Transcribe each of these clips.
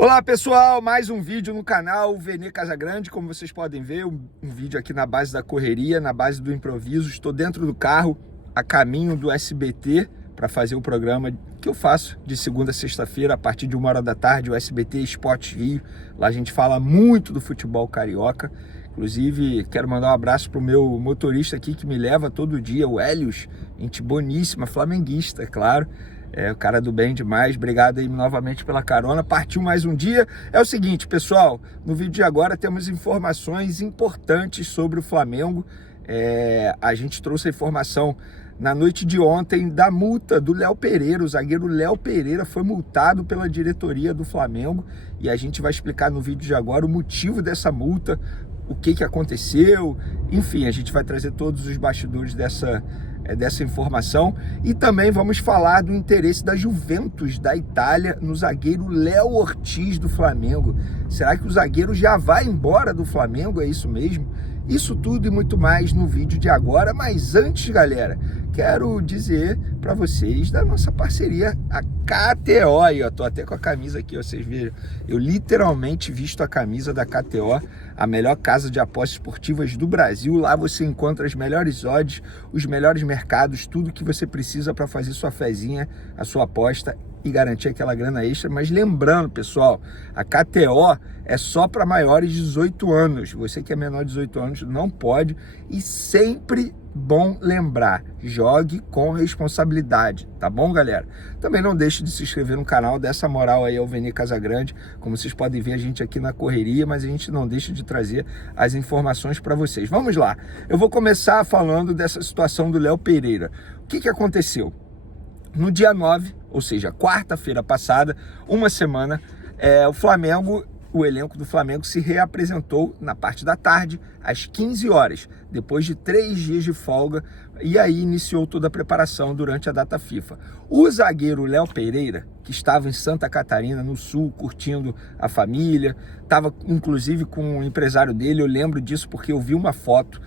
Olá pessoal, mais um vídeo no canal Vene Casagrande. Como vocês podem ver, um vídeo aqui na base da correria, na base do improviso. Estou dentro do carro, a caminho do SBT, para fazer o programa que eu faço de segunda a sexta-feira, a partir de 1h da tarde, o SBT Esporte Rio. Lá a gente fala muito do futebol carioca. Inclusive, quero mandar um abraço para o meu motorista aqui, que me leva todo dia, o Hélios, gente boníssima, flamenguista, é claro. É o cara do bem demais. Obrigado aí novamente pela carona. Partiu mais um dia. É o seguinte, pessoal, no vídeo de agora temos informações importantes sobre o Flamengo. A gente trouxe a informação na noite de ontem da multa do Léo Pereira. O zagueiro Léo Pereira foi multado pela diretoria do Flamengo e a gente vai explicar no vídeo de agora o motivo dessa multa, o que aconteceu. Enfim, a gente vai trazer todos os bastidores dessa informação, e também vamos falar do interesse da Juventus da Itália no zagueiro Léo Ortiz do Flamengo. Será que o zagueiro já vai embora do Flamengo? É isso mesmo? Isso tudo e muito mais no vídeo de agora. Mas antes, galera, quero dizer para vocês da nossa parceria, a KTO. Eu tô até com a camisa aqui, vocês viram. Eu literalmente visto a camisa da KTO, a melhor casa de apostas esportivas do Brasil. Lá você encontra as melhores odds, os melhores mercados, tudo que você precisa para fazer sua fezinha, a sua aposta e garantir aquela grana extra. Mas lembrando, pessoal, a KTO é só para maiores de 18 anos. Você que é menor de 18 anos não pode. E sempre bom lembrar, jogue com responsabilidade, tá bom, galera? Também não deixe de se inscrever no canal, dessa moral aí ao Vene Casagrande. Como vocês podem ver, a gente aqui na correria, mas a gente não deixa de trazer as informações para vocês. Vamos lá, eu vou começar falando dessa situação do Léo Pereira. O que aconteceu? No dia 9, ou seja, quarta-feira passada, uma semana, o elenco do Flamengo se reapresentou na parte da tarde, às 15 horas, depois de 3 dias de folga, e aí iniciou toda a preparação durante a data FIFA. O zagueiro Léo Pereira, que estava em Santa Catarina, no sul, curtindo a família, estava inclusive com o empresário dele. Eu lembro disso porque eu vi uma foto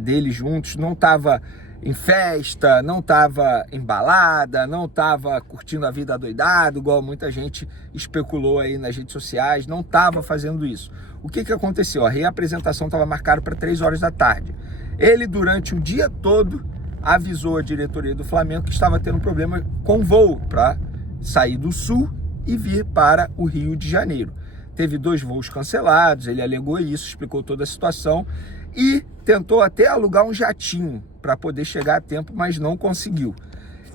deles juntos. Não estava em festa, não estava em balada, não estava curtindo a vida adoidado, igual muita gente especulou aí nas redes sociais, não estava fazendo isso. O que aconteceu? A reapresentação estava marcada para 3 horas da tarde. Ele, durante o dia todo, avisou a diretoria do Flamengo que estava tendo problema com voo para sair do sul e vir para o Rio de Janeiro. Teve 2 voos cancelados, ele alegou isso, explicou toda a situação e tentou até alugar um jatinho para poder chegar a tempo, mas não conseguiu.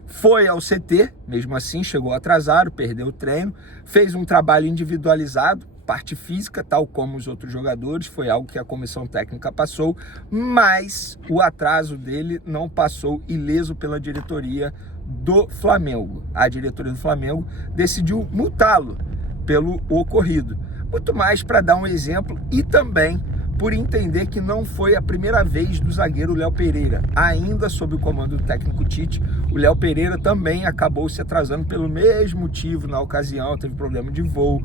Foi ao CT, mesmo assim chegou atrasado, perdeu o treino, fez um trabalho individualizado, parte física, tal como os outros jogadores, foi algo que a comissão técnica passou, mas o atraso dele não passou ileso pela diretoria do Flamengo. A diretoria do Flamengo decidiu multá-lo pelo ocorrido. Muito mais para dar um exemplo e também por entender que não foi a primeira vez do zagueiro Léo Pereira. Ainda sob o comando do técnico Tite, o Léo Pereira também acabou se atrasando pelo mesmo motivo na ocasião, teve problema de voo,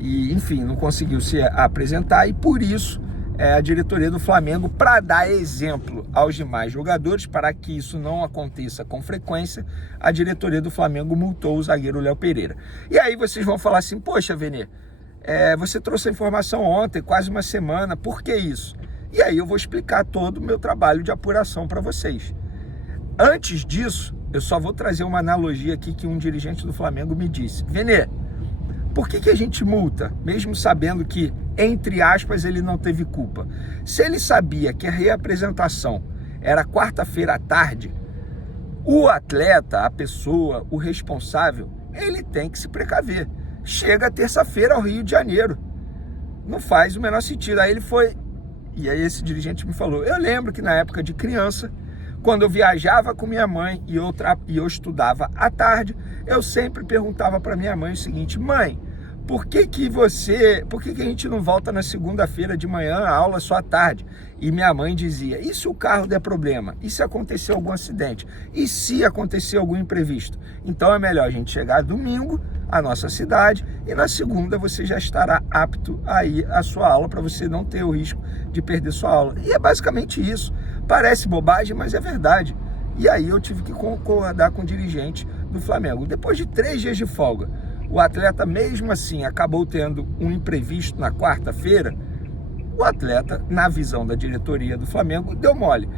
e enfim, não conseguiu se apresentar, e por isso a diretoria do Flamengo, para dar exemplo aos demais jogadores, para que isso não aconteça com frequência, a diretoria do Flamengo multou o zagueiro Léo Pereira. E aí vocês vão falar assim, poxa, Vene, você trouxe a informação ontem, quase uma semana, por que isso? E aí eu vou explicar todo o meu trabalho de apuração para vocês. Antes disso, eu só vou trazer uma analogia aqui que um dirigente do Flamengo me disse. Vene, por que a gente multa, mesmo sabendo que, entre aspas, ele não teve culpa? Se ele sabia que a reapresentação era quarta-feira à tarde, o atleta, a pessoa, o responsável, ele tem que se precaver. Chega terça-feira ao Rio de Janeiro. Não faz o menor sentido. Aí ele foi, e aí esse dirigente me falou, eu lembro que na época de criança, quando eu viajava com minha mãe e eu estudava à tarde, eu sempre perguntava para minha mãe o seguinte, mãe, por que a gente não volta na segunda-feira de manhã, a aula só à tarde? E minha mãe dizia, e se o carro der problema? E se acontecer algum acidente? E se acontecer algum imprevisto? Então é melhor a gente chegar domingo à nossa cidade e na segunda você já estará apto a ir à sua aula, para você não ter o risco de perder sua aula. E é basicamente isso. Parece bobagem, mas é verdade. E aí eu tive que concordar com o dirigente do Flamengo. Depois de 3 dias de folga, o atleta mesmo assim acabou tendo um imprevisto na quarta-feira, o atleta, na visão da diretoria do Flamengo, deu mole.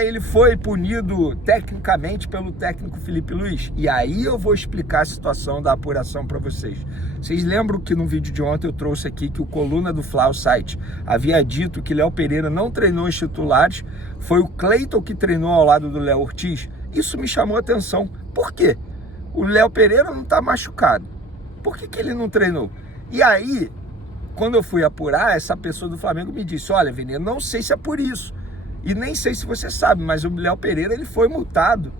Ele foi punido tecnicamente pelo técnico Felipe Luiz. E aí eu vou explicar a situação da apuração para vocês. Vocês lembram que no vídeo de ontem eu trouxe aqui que o Coluna do Fla, o site, havia dito que Léo Pereira não treinou os titulares, foi o Cleiton que treinou ao lado do Léo Ortiz? Isso me chamou a atenção. Por quê? O Léo Pereira não está machucado. Por que ele não treinou? E aí, quando eu fui apurar, essa pessoa do Flamengo me disse, olha, Vene, não sei se é por isso. E nem sei se você sabe, mas o Léo Pereira ele foi multado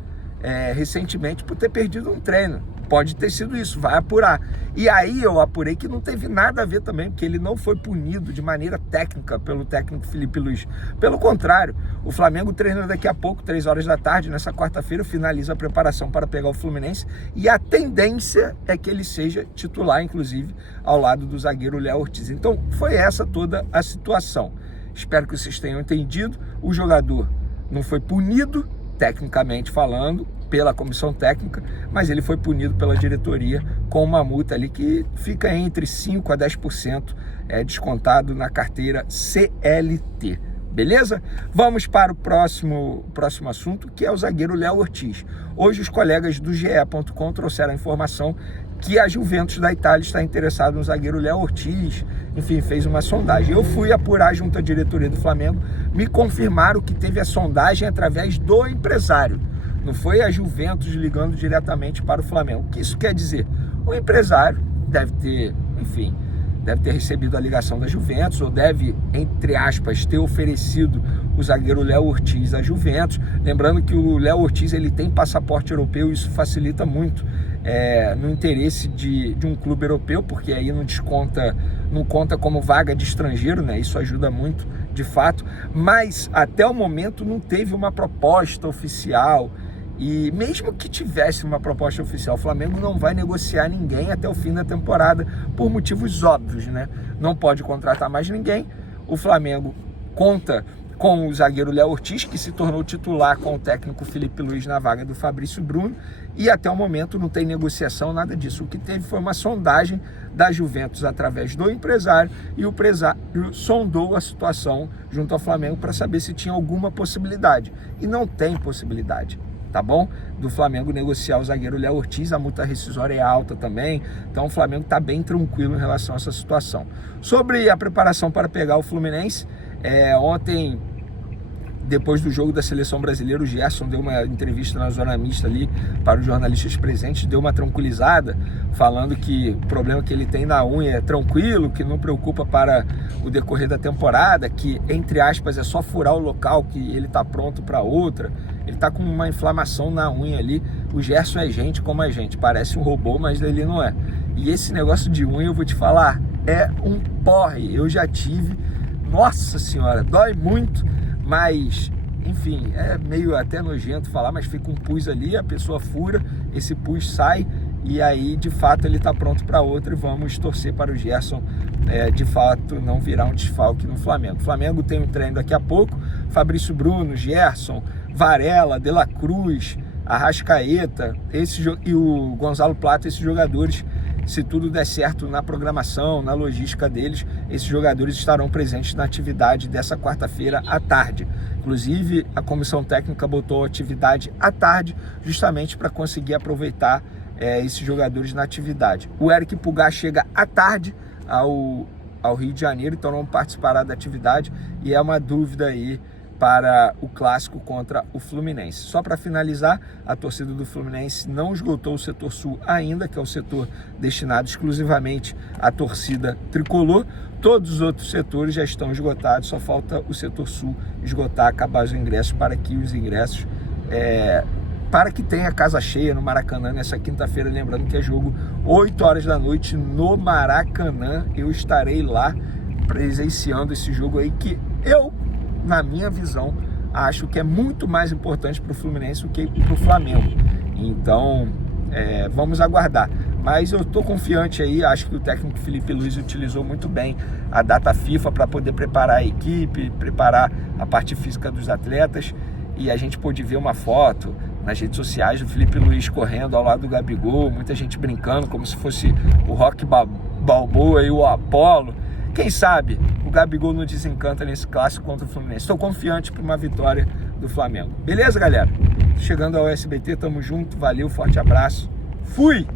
recentemente por ter perdido um treino. Pode ter sido isso, vai apurar. E aí eu apurei que não teve nada a ver também, porque ele não foi punido de maneira técnica pelo técnico Felipe Luiz. Pelo contrário, o Flamengo treina daqui a pouco, 3 horas da tarde, nessa quarta-feira, finaliza a preparação para pegar o Fluminense, e a tendência é que ele seja titular, inclusive, ao lado do zagueiro Léo Ortiz. Então, foi essa toda a situação. Espero que vocês tenham entendido. O jogador não foi punido, tecnicamente falando, pela comissão técnica, mas ele foi punido pela diretoria com uma multa ali que fica entre 5% a 10% descontado na carteira CLT. Beleza? Vamos para o próximo assunto, que é o zagueiro Léo Ortiz. Hoje os colegas do GE.com trouxeram a informação que a Juventus da Itália está interessada no zagueiro Léo Ortiz, enfim, fez uma sondagem. Eu fui apurar junto à diretoria do Flamengo, me confirmaram que teve a sondagem através do empresário. Não foi a Juventus ligando diretamente para o Flamengo. O que isso quer dizer? O empresário deve ter recebido a ligação da Juventus, ou deve, entre aspas, ter oferecido o zagueiro Léo Ortiz à Juventus. Lembrando que o Léo Ortiz ele tem passaporte europeu, isso facilita muito no interesse de um clube europeu, porque aí não conta como vaga de estrangeiro, né? Isso ajuda muito, de fato. Mas até o momento não teve uma proposta oficial. E mesmo que tivesse uma proposta oficial, o Flamengo não vai negociar ninguém até o fim da temporada, por motivos óbvios, né? Não pode contratar mais ninguém. O Flamengo conta com o zagueiro Léo Ortiz, que se tornou titular com o técnico Felipe Luiz na vaga do Fabrício Bruno, e até o momento não tem negociação, nada disso. O que teve foi uma sondagem da Juventus através do empresário, e o empresário sondou a situação junto ao Flamengo para saber se tinha alguma possibilidade. E não tem possibilidade, tá bom? Do Flamengo negociar o zagueiro Léo Ortiz, a multa rescisória é alta também, então o Flamengo está bem tranquilo em relação a essa situação. Sobre a preparação para pegar o Fluminense, ontem, depois do jogo da Seleção Brasileira, o Gerson deu uma entrevista na Zona Mista ali para os jornalistas presentes, deu uma tranquilizada, falando que o problema que ele tem na unha é tranquilo, que não preocupa para o decorrer da temporada, que, entre aspas, é só furar o local que ele está pronto para outra. Ele está com uma inflamação na unha ali. O Gerson é gente como a gente, parece um robô, mas ele não é. E esse negócio de unha, eu vou te falar, é um porre. Eu já tive, nossa senhora, dói muito, mas, enfim, é meio até nojento falar, mas fica um pus ali, a pessoa fura, esse pus sai, e aí, de fato, ele está pronto para outra, e vamos torcer para o Gerson, de fato, não virar um desfalque no Flamengo. O Flamengo tem um treino daqui a pouco, Fabrício Bruno, Gerson, Varela, De La Cruz, Arrascaeta, e o Gonzalo Plata, esses jogadores, se tudo der certo na programação, na logística deles, esses jogadores estarão presentes na atividade dessa quarta-feira à tarde. Inclusive, a comissão técnica botou a atividade à tarde, justamente para conseguir aproveitar esses jogadores na atividade. O Eric Pulgar chega à tarde ao Rio de Janeiro, então não participará da atividade, e é uma dúvida aí para o clássico contra o Fluminense. Só para finalizar, a torcida do Fluminense não esgotou o setor sul ainda, que é o setor destinado exclusivamente à torcida tricolor. Todos os outros setores já estão esgotados, só falta o setor sul esgotar, acabar os ingressos, para que os ingressos, para que tenha casa cheia no Maracanã nessa quinta-feira. Lembrando que é jogo 8 horas da noite no Maracanã. Eu estarei lá presenciando esse jogo aí, que eu, na minha visão, acho que é muito mais importante para o Fluminense do que para o Flamengo. Então, vamos aguardar. Mas eu estou confiante aí, acho que o técnico Felipe Luiz utilizou muito bem a data FIFA para poder preparar a equipe, preparar a parte física dos atletas, e a gente pôde ver uma foto nas redes sociais do Felipe Luiz correndo ao lado do Gabigol, muita gente brincando como se fosse o Rock Balboa e o Apollo. Quem sabe o Gabigol não desencanta nesse clássico contra o Fluminense. Estou confiante para uma vitória do Flamengo. Beleza, galera? Chegando ao SBT, tamo junto, valeu, forte abraço. Fui!